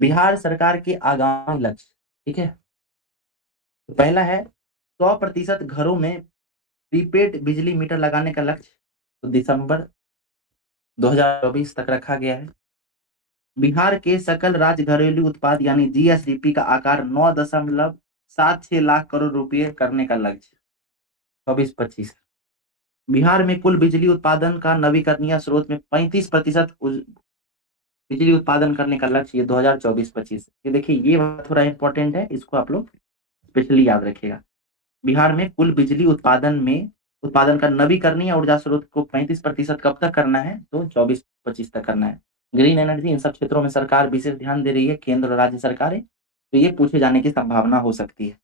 बिहार सरकार के आगामी लक्ष्य, ठीक है। तो पहला है 100% घरों में प्रीपेड बिजली मीटर लगाने का लक्ष्य, तो दिसंबर 2024 तक रखा गया है। बिहार के सकल राज्य घरेलू उत्पाद यानी जीएसडीपी का आकार 9.76 लाख करोड़ रुपए करने का लक्ष्य 24-25। बिहार में कुल बिजली उत्पादन का नवीकरणीय स्रोत में 35% बिजली उत्पादन करने का लक्ष्य, ये 2024-25। ये देखिए, ये थोड़ा इंपॉर्टेंट है, इसको आप लोग स्पेशली याद रखिएगा। बिहार में कुल बिजली उत्पादन का नवीकरणीय ऊर्जा स्रोत को 35% कब तक करना है, तो 24-25 तक करना है। ग्रीन एनर्जी, इन सब क्षेत्रों में सरकार विशेष ध्यान दे रही है, केंद्र और राज्य सरकारें, तो ये पूछे जाने की संभावना हो सकती है।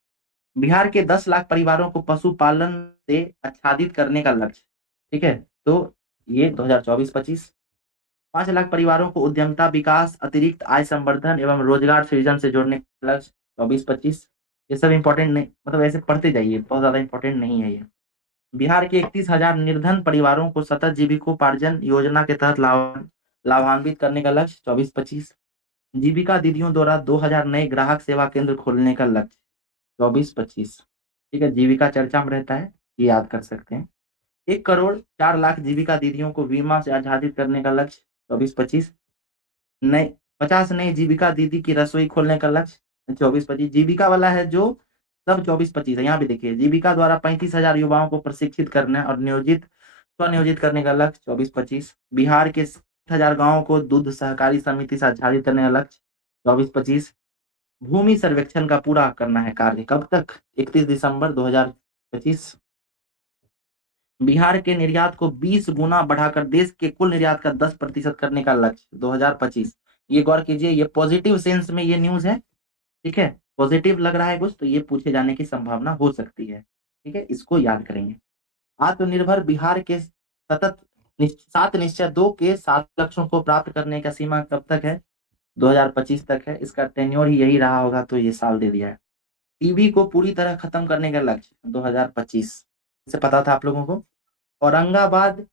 बिहार के 10 लाख परिवारों को पशुपालन से आच्छादित करने का लक्ष्य, ठीक है, तो ये 2024-25। 5 लाख परिवारों को उद्यमता विकास, अतिरिक्त आय संवर्धन एवं रोजगार सृजन से जोड़ने का लक्ष्य 24-25। ये सब इंपॉर्टेंट नहीं, मतलब ऐसे पढ़ते जाइए, बहुत ज्यादा इंपॉर्टेंट नहीं है ये। बिहार के 31,000 निर्धन परिवारों को सतत जीविकोपार्जन योजना के तहत लाभान्वित करने का लक्ष्य 24-25। जीविका दीदियों द्वारा 2,000 नए ग्राहक सेवा केंद्र खोलने का लक्ष्य 24-25। ठीक है, जीविका चर्चा में रहता है, ये याद कर सकते हैं। 1,04,00,000 जीविका दीदियों को बीमा से आच्छादित करने का लक्ष्य 24-25। नए 50 नए जीविका दीदी की रसोई खोलने का लक्ष्य 24-25। जीविका वाला है जो सब 24-25 है, यहाँ भी देखिए, जीविका द्वारा 35,000 युवाओं को प्रशिक्षित करना और स्वनियोजित करने का लक्ष्य 24-25। बिहार के 7,000 गाँवों को दूध सहकारी समिति से आच्छादित करने का लक्ष्य 24-25। भूमि सर्वेक्षण का पूरा करना है कार्य, कब तक, 31 दिसंबर 2025। बिहार के निर्यात को 20 गुना बढ़ाकर देश के कुल निर्यात का 10% करने का लक्ष्य 2025। ये गौर कीजिए, ये पॉजिटिव सेंस में ये न्यूज है, ठीक है, पॉजिटिव लग रहा है कुछ, तो ये पूछे जाने की संभावना हो सकती है, ठीक है, इसको याद करेंगे। आत्मनिर्भर बिहार के सतत 7 निश्चय 2 के 7 लक्ष्यों को प्राप्त करने का सीमा कब तक है, 2025 तक है। इसका टेन्योर ही यही रहा होगा, तो ये साल दे दिया है। टीबी को पूरी तरह खत्म करने का लक्ष्य 2025, इसे पता था आप लोगों को। औरंगाबाद,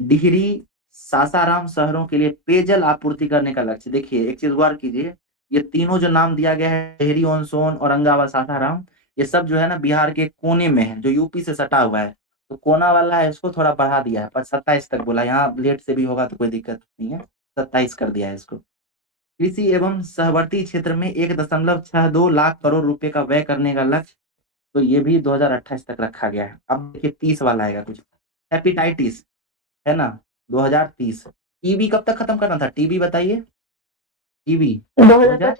डिहरी, सासाराम शहरों के लिए पेयजल आपूर्ति करने का लक्ष्य। देखिए, एक चीज गौर कीजिए, ये तीनों जो नाम दिया गया है, डिहरी ऑन सोन, औरंगाबाद, सासाराम, ये सब जो है ना बिहार के कोने में है, जो यूपी से सटा हुआ है, तो कोना वाला है, इसको थोड़ा बढ़ा दिया है, पर 27 तक बोला, यहाँ लेट से भी होगा तो कोई दिक्कत नहीं है, 27 कर दिया है इसको। कृषि एवं सहवर्ती क्षेत्र में 1.62 लाख करोड़ रुपए का व्यय करने का लक्ष्य, तो ये भी 2028 तक रखा गया है। अब देखिए 30 वाला आएगा कुछ, हेपेटाइटिस, है ना, 2030। टीबी कब तक खत्म करना था, टीबी बताइए, टीबी 2000,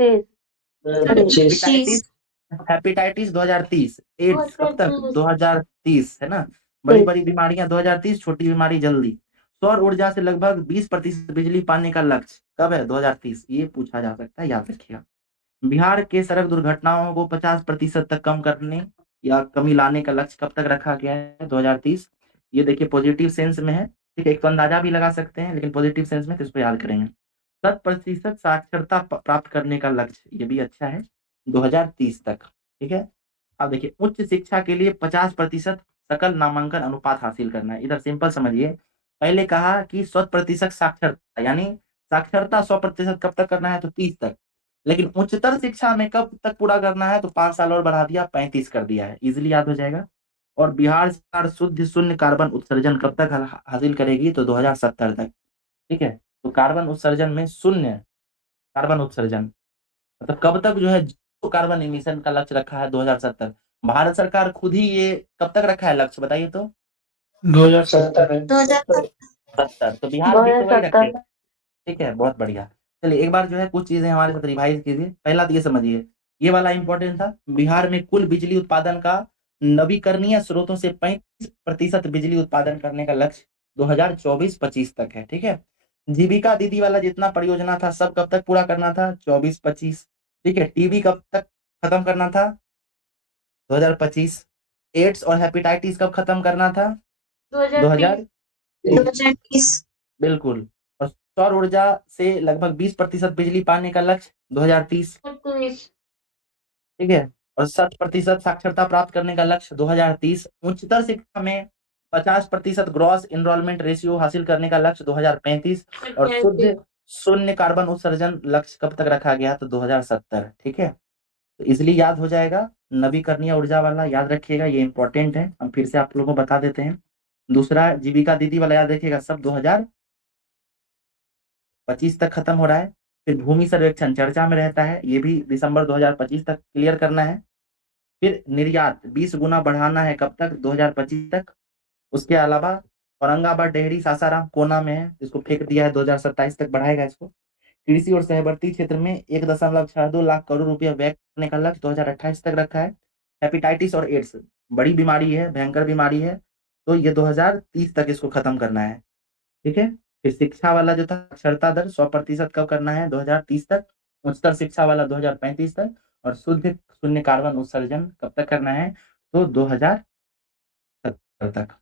2025। हेपेटाइटिस, 2030। एड्स कब तक, 2030, है ना। बड़ी बड़ी बीमारियां 2030, छोटी बीमारी जल्दी। सौर ऊर्जा से लगभग 20% बिजली पाने का लक्ष्य कब है, 2030, ये पूछा जा सकता है, याद रखिएगा। बिहार के सड़क दुर्घटनाओं को 50% तक कम करने या कमी लाने का लक्ष्य कब तक रखा गया है, 2030। ये देखिए पॉजिटिव सेंस में है, ठीक है, एक तो अंदाजा भी लगा सकते हैं, लेकिन पॉजिटिव सेंस में तो इसको याद करेंगे। 100% साक्षरता प्राप्त करने का लक्ष्य, ये भी अच्छा है, 2030 तक, ठीक है। अब देखिए, उच्च शिक्षा के लिए 50% सकल नामांकन अनुपात हासिल करना है। इधर सिंपल समझिए, पहले कहा कि 100% साक्षरता, यानी साक्षरता 100% कब तक करना है, तो 30 तक। लेकिन उच्चतर शिक्षा में कब तक पूरा करना है, तो 5 साल और बढ़ा दिया, 35 कर दिया है, इजिली याद हो जाएगा। और बिहार सरकार शुद्ध शून्य कार्बन उत्सर्जन कब तक हासिल करेगी, तो 2070 तक, ठीक है। तो कार्बन उत्सर्जन में शून्य कार्बन उत्सर्जन, मतलब कब तक जो है, जो कार्बन इमिशन का लक्ष्य रखा है 2070, भारत सरकार खुद ही ये कब तक रखा है लक्ष्य, बताइए तो। 2070 है। 70, तो बिहार भी तो वही 2070। रखेगा, ठीक है, बहुत बढ़िया। चलिए एक बार जो है कुछ चीजें हमारे साथ रिवाइज कीजिए। पहला तो ये समझिए, ये वाला इंपॉर्टेंट था, बिहार में कुल बिजली उत्पादन का नवीकरणीय स्रोतों से 35% बिजली उत्पादन करने का लक्ष्य 2024-25 तक है, ठीक है। जीविका दीदी वाला जितना परियोजना था सब कब तक पूरा करना था, 24-25, ठीक है। टीबी कब तक खत्म करना था, 2025। एड्स और हेपेटाइटिस कब खत्म करना था, 2000, 2030। बिल्कुल। और सौर ऊर्जा से लगभग 20% बिजली पाने का लक्ष्य 2030, ठीक है। और 100% साक्षरता प्राप्त करने का लक्ष्य 2030। उच्चतर शिक्षा में 50% ग्रॉस एनरोलमेंट रेशियो हासिल करने का लक्ष्य 2035। और शुद्ध शून्य कार्बन उत्सर्जन लक्ष्य कब तक रखा गया? तो 2070। ठीक है, तो इसलिए याद हो जाएगा नवीकरणीय ऊर्जा वाला, याद रखिएगा, ये इंपॉर्टेंट है। हम फिर से आप लोगों को बता देते हैं। दूसरा जीविका दीदी वाला याद रखिएगा, सब 2025 तक खत्म हो रहा है। फिर भूमि सर्वेक्षण चर्चा में रहता है, ये भी दिसंबर 2025 तक क्लियर करना है। फिर निर्यात 20 गुना बढ़ाना है, कब तक? 2025 तक। उसके अलावा औरंगाबाद, डेहरी, सासाराम कोना में है, इसको फेंक दिया है, 2027 तक बढ़ाएगा इसको। कृषि और सहवर्ती क्षेत्र में 1.62 लाख करोड़ रुपया व्यय करने का लक्ष्य 2028 तक रखा है। हेपेटाइटिस और एड्स बड़ी बीमारी है, भयंकर बीमारी है, तो ये 2030 तक इसको खत्म करना है। ठीक है, फिर शिक्षा वाला जो था, साक्षरता दर 100% कब करना है? 2030 तक। उच्चतर शिक्षा वाला 2035 तक। और शुद्ध शून्य कार्बन उत्सर्जन कब तक करना है? तो 2070 तक।